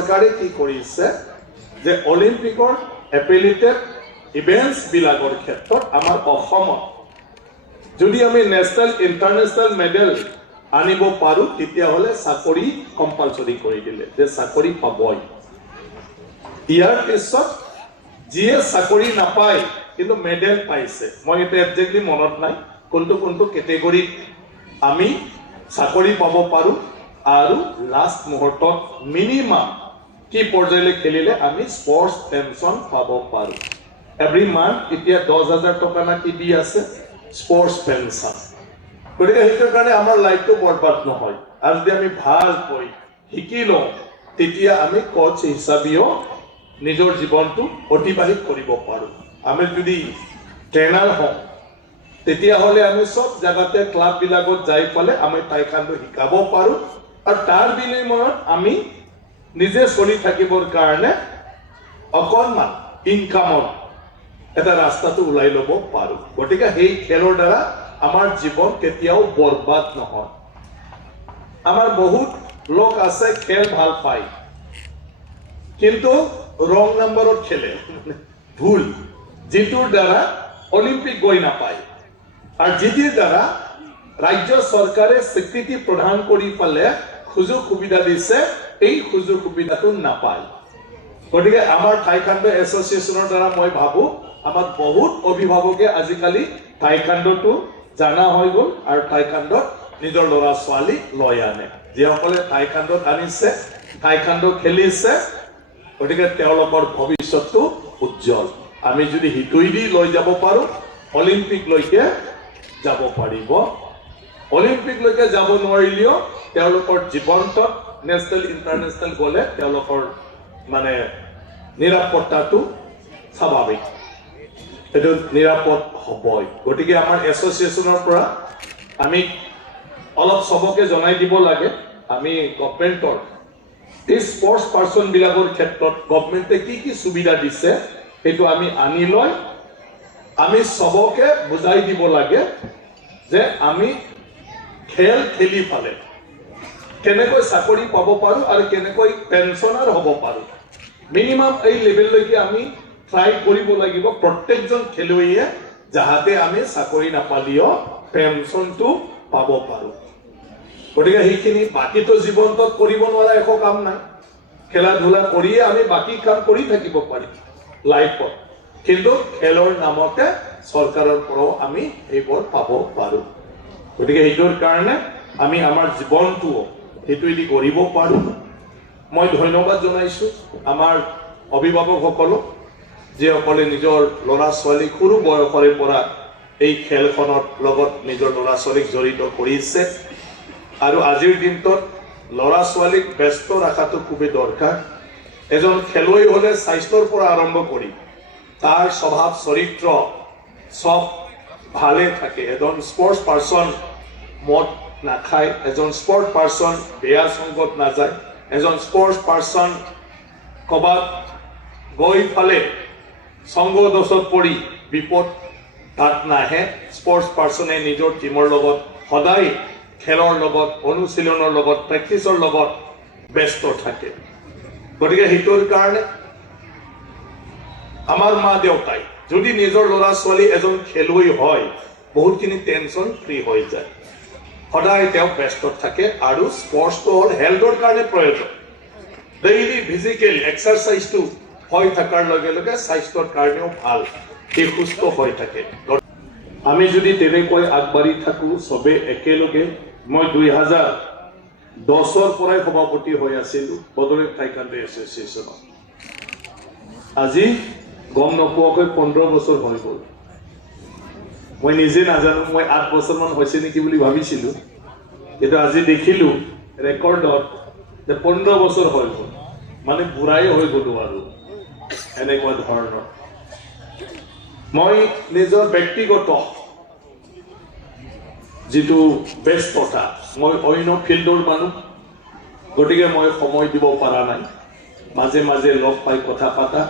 চৰকাৰে কি কৰিছে যে অলিম্পিকৰ এপিলেটেড ইভেন্টছ বিলাকৰ ক্ষেত্ৰত আমাৰ অসমত যদি আমি নেশ্যনেল ইণ্টাৰনেশ্যনেল মেডেল আনিব পাৰোঁ তেতিয়াহ'লে চাকৰি কম্পালচৰি কৰি দিলে যে চাকৰি পাবই ইয়াৰ পিছত যিয়ে চাকৰি নাপায় কিন্তু মেডেল পাইছে মই এটা একজেক্টলি মনত নাই কোনটো কোনটো কেটেগৰীত আমি চাকৰি পাব পাৰোঁ আৰু লাষ্ট মুহূৰ্তত মিনিমাম কি পৰ্যায়লৈ খেলিলে আমি স্পৰ্টছ পেঞ্চন পাব পাৰোঁ এভৰি মান্থ এতিয়া 10,000 টকা না কি দি আছে স্পৰ্টছ পেঞ্চন গতিকে সেইটোৰ কাৰণে আমাৰ লাইফটো বৰবাদ নহয় আৰু যদি আমি ভালকৈ শিকি লওঁ তেতিয়া আমি কোচ হিচাপেও নিজৰ জীৱনটো অতিবাহিত কৰিব পাৰোঁ আমি যদি ট্ৰেইনাৰ হওঁ তেতিয়াহ'লে আমি সব জায়গাতে ক্লাববিলাকত যাই পেলাই আমি টাইকাণ্ডো শিকাব পাৰোঁ আৰু তাৰ বিনিময়ত আমি নিজে চলি থাকিবৰ কাৰণে অকণমান ইনকামৰ এটা ৰাস্তাটো ওলাই ল'ব পাৰোঁ গতিকে সেই খেলৰ দ্বাৰা আমাৰ জীৱন কেতিয়াও বৰবাদ নহয় আমাৰ বহুত লোক আছে খেল ভাল পায় কিন্তু ৰং নম্বৰত খেলে ভুল যিটোৰ দ্বাৰা অলিম্পিক গৈ নাপায় আৰু যিটোৰ দ্বাৰা ৰাজ্য চৰকাৰে স্বীকৃতি প্ৰদান কৰি পালে সুযোগ সুবিধা দিছে এই সুযোগ সুবিধাটো নাপায় গতিকে আমাৰ টাইকাণ্ডো এছ'চিয়েশ্যনৰ দ্বাৰা মই ভাবোঁ আমাৰ বহুত অভিভাৱকে আজিকালি টাইকাণ্ডোটো জানা হৈ গ'ল আৰু টাইকাণ্ডোত নিজৰ ল'ৰা ছোৱালী লৈ আনে যিসকলে টাইকাণ্ডোত আনিছে টাইকাণ্ডো খেলিছে গতিকে তেওঁলোকৰ ভৱিষ্যতটো উজ্জ্বল আমি যদি হিতুইদি লৈ যাব পাৰোঁ অলিম্পিকলৈকে যাব পাৰিব অলিম্পিকলৈকে যাব নোৱাৰিলেও তেওঁলোকৰ জীৱনটোত নেশ্যনেল ইণ্টাৰনেশ্যনেল গ'লে তেওঁলোকৰ মানে নিৰাপত্তাটো স্বাভাৱিক এইটো নিৰাপদ হ'বই গতিকে আমাৰ এছ'চিয়েশ্যনৰ পৰা আমি অলপ চবকে জনাই দিব লাগে আমি গভৰ্ণমেণ্টৰ এই স্পৰ্টছ পাৰ্চনবিলাকৰ ক্ষেত্ৰত গভৰ্ণমেণ্টে কি কি সুবিধা দিছে সেইটো আমি আনি লৈ আমি চবকে বুজাই দিব লাগে যে আমি খেল খেলি পালে কেনেকৈ চাকৰি পাব পাৰোঁ আৰু কেনেকৈ পেঞ্চনাৰ হ'ব পাৰোঁ মিনিমাম এই লেভেললৈকে আমি ট্ৰাই কৰিব লাগিব প্ৰত্যেকজন খেলুৱৈয়ে যাহাতে আমি চাকৰি নাপালেও পেঞ্চনটো পাব পাৰোঁ গতিকে সেইখিনি বাকীটো জীৱনটোত কৰিব নোৱাৰা একো কাম নাই খেলা ধূলা কৰিয়ে আমি বাকী কাম কৰি থাকিব পাৰিম লাইফত কিন্তু খেলৰ নামতে চৰকাৰৰ পৰাও আমি এইবোৰ পাব পাৰোঁ গতিকে সেইটোৰ কাৰণে আমি আমাৰ জীৱনটোও সেইটোৱেদি কৰিব পাৰোঁ মই ধন্যবাদ জনাইছোঁ আমাৰ অভিভাৱকসকলক যিসকলে নিজৰ ল'ৰা ছোৱালীক সৰু বয়সৰে পৰা এই খেলখনৰ লগত নিজৰ ল'ৰা ছোৱালীক জড়িত কৰিছে আৰু আজিৰ দিনটোত ল'ৰা ছোৱালীক ব্যস্ত ৰখাটো খুবেই দৰকাৰ এজন খেলুৱৈ হ'লে স্বাস্থ্যৰ পৰা আৰম্ভ কৰি তাৰ স্বভাৱ চৰিত্ৰ সব ভালে থাকে এজন স্পৰ্টছ পাৰ্চন মদ নাখায় এজন স্পৰ্টছ পাৰ্চন বেয়া সংগত নাযায় এজন স্পৰ্টছ পাৰ্চন ক'ৰবাত গৈ ফালে সংগ দোষত পৰি বিপদ তাত নাহে স্পৰ্টছ পাৰ্চনে নিজৰ টীমৰ লগত সদায় খেলৰ লগত অনুশীলনৰ লগত প্ৰেক্টিছৰ লগত ব্যস্ত থাকে গতিকে সেইটোৰ কাৰণে আমাৰ মা দেউতাই যদি নিজৰ ল'ৰা ছোৱালী এজন খেলুৱৈ হয় বহুতখিনি টেনশ্যন ফ্ৰী হৈ যায় সদায় তেওঁ ব্যস্ত থাকে আৰু স্পৰ্টছটো হ'ল হেল্থৰ কাৰণে প্ৰয়োজন ডেইলি ফিজিকেল এক্সাৰচাইজটো হৈ থকাৰ লগে লগে স্বাস্থ্যৰ কাৰণেও ভাল সি সুস্থ হৈ থাকে আমি যদি তেনেকৈ আগবাঢ়ি থাকোঁ চবে একেলগে মই 2010ৰ পৰাই সভাপতি হৈ আছিলোঁ বড়োলেণ্ড টাইকাণ্ডো এছ'চিয়েশ্যনত আজি গম নোপোৱাকৈ 15 বছৰ হৈ গ'ল মই নিজে নাজানো মই 8 বছৰমান হৈছে নেকি বুলি ভাবিছিলোঁ কিন্তু আজি দেখিলোঁ ৰেকৰ্ডত যে 15 বছৰ হৈ গ'ল মানে বুঢ়াই হৈ গ'লো আৰু এনেকুৱা ধৰণৰ মই নিজৰ ব্যক্তিগত যিটো ব্যস্ততা মই অন্য ফিল্ডৰ মানুহ গতিকে মই সময় দিব পৰা নাই মাজে মাজে লগ পাই কথা পাতা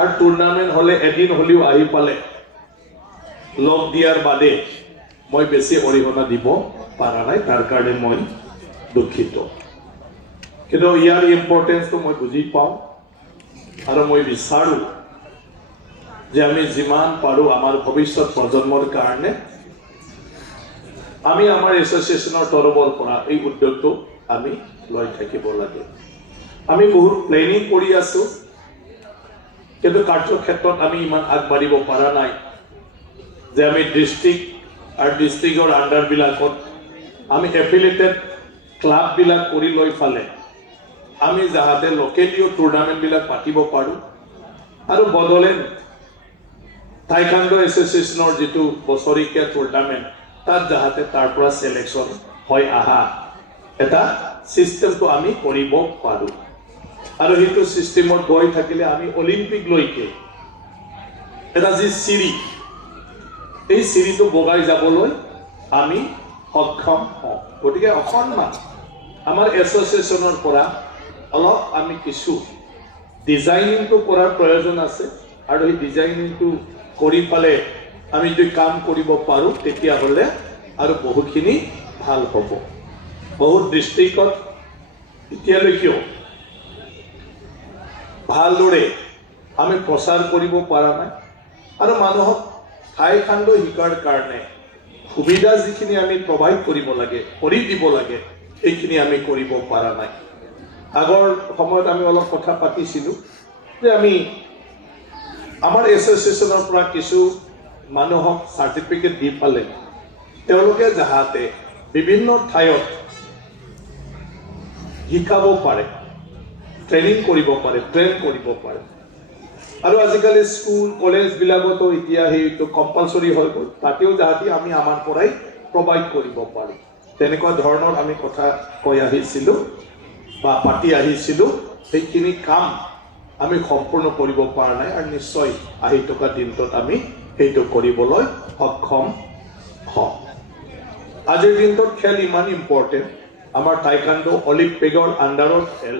আৰু টুৰ্ণামেণ্ট হ'লে এদিন হ'লেও আহি পালে লগ দিয়াৰ বাদে মই বেছি অৰিহণা দিব পৰা নাই তাৰ কাৰণে মই দুখিত কিন্তু ইয়াৰ ইম্পৰ্টেঞ্চটো মই বুজি পাওঁ আৰু মই বিচাৰোঁ যে আমি যিমান পাৰোঁ আমাৰ ভৱিষ্যত প্ৰজন্মৰ কাৰণে আমি আমাৰ এছ'চিয়েশ্যনৰ তৰফৰ পৰা এই উদ্যোগটো আমি লৈ থাকিব লাগে আমি বহুত প্লেনিং কৰি আছোঁ কিন্তু কাৰ্যক্ষেত্ৰত আমি ইমান আগবাঢ়িব পৰা নাই যে আমি ডিষ্ট্ৰিক্ট আৰু ডিষ্ট্ৰিক্টৰ আণ্ডাৰবিলাকত আমি এফিলিয়েটেড ক্লাববিলাক কৰি লৈ ফালে আমি যাহাতে লোকেলিও টুৰ্ণামেণ্টবিলাক পাতিব পাৰোঁ আৰু বড়োলেণ্ড টাইকাণ্ডো এছ'চিয়েশ্যনৰ যিটো বছৰেকীয়া টুৰ্ণামেণ্ট তাত যাহাতে তাৰ পৰা চিলেকশ্যন হৈ অহা এটা ছিষ্টেমটো আমি কৰিব পাৰোঁ আৰু সেইটো ছিষ্টেমত গৈ থাকিলে আমি অলিম্পিকলৈকে এটা যি চিৰি এই চিৰিটো বগাই যাবলৈ আমি সক্ষম হওঁ গতিকে অকণমান আমাৰ এছ'চিয়েশ্যনৰ পৰা অলপ আমি কিছু ডিজাইনিংটো কৰাৰ প্ৰয়োজন আছে আৰু এই ডিজাইনিংটো কৰি পালে আমি যদি কাম কৰিব পাৰোঁ তেতিয়াহ'লে আৰু বহুতখিনি ভাল হ'ব বহুত ডিষ্ট্ৰিক্টত এতিয়ালৈকেও ভালদৰে আমি প্ৰচাৰ কৰিব পৰা নাই আৰু মানুহক টাইকাণ্ডো শিকাৰ কাৰণে সুবিধা যিখিনি আমি প্ৰভাইড কৰিব লাগে কৰি দিব লাগে এইখিনি আমি কৰিব পৰা নাই আগৰ সময়ত আমি অলপ কথা পাতিছিলোঁ যে আমি আমাৰ এছ'চিয়েশ্যনৰ পৰা কিছু মানুহক চাৰ্টিফিকেট দি পালে তেওঁলোকে যাহাতে বিভিন্ন ঠাইত শিকাব পাৰে ট্ৰেইনিং কৰিব পাৰে ট্ৰেইন কৰিব পাৰে আৰু আজিকালি স্কুল কলেজবিলাকতো এতিয়া সেইটো কম্পালচৰি হৈ গ'ল তাতেও যাহাতে আমি আমাৰ পৰাই প্ৰভাইড কৰিব পাৰোঁ তেনেকুৱা ধৰণৰ আমি কথা কৈ আহিছিলোঁ বা পাতি আহিছিলোঁ সেইখিনি কাম আমি সম্পূৰ্ণ কৰিব পৰা নাই আৰু নিশ্চয় আহি থকা দিনটোত আমি সেইটো কৰিবলৈ সক্ষম হওঁ আজিৰ দিনটোত খেল ইমান ইম্পৰ্টেণ্ট আমাৰ টাইকাণ্ডো অলিম্পিকৰ আণ্ডাৰত খেল